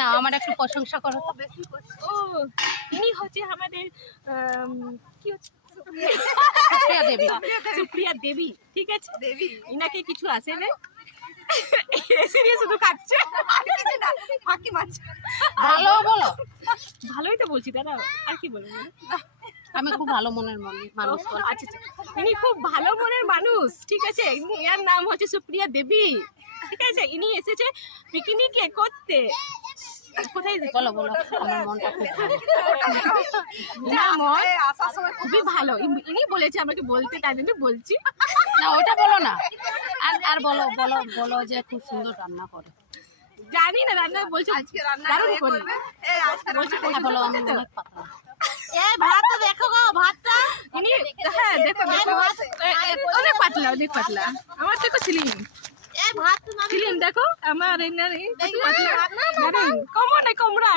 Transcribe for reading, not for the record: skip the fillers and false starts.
না, আমার একটু প্রশংসা করো। ও ইনি হচ্ছে আমাদের কি হচ্ছে সুপ্রিয়া দেবী। সুপ্রিয়া দেবী, ঠিক আছে দেবী। ইনাকে কিছু আসে না, এসে নিয়ে শুধু খাচ্ছে, ফাঁকি মারছে। ভালো বলো। ভালোই তো বলছি দাদা, আর কি বলবো? আমি খুব ভালো মনের মানুষ। আচ্ছা, ইনি খুব ভালো মনের মানুষ, ঠিক আছে। এর নাম হচ্ছে সুপ্রিয়া দেবী, ঠিক আছে। ইনি এসেছে পিকনিকে করতে। কোথায় বলো বলো, আমার মনটা খুব ভালো। না, মন খুবই ভালো। ইনি বলেছে আমাকে বলতে, তাই জন্য বলছি। না, ওটা বলো না। আর বলো বলো বলো যে খুব সুন্দর রান্না করে। জানি না রান্না, বলছে দারুণ করি। বলছে বলো, আমি অনেক পাতলা। ভাতটা দেখো গো, ভাতটা ইনি হ্যাঁ দেখো অনেক পাতলা, অনেক পাতলা। আমার থেকে স্লিম ভাত স্লিম, দেখো আমার কমরা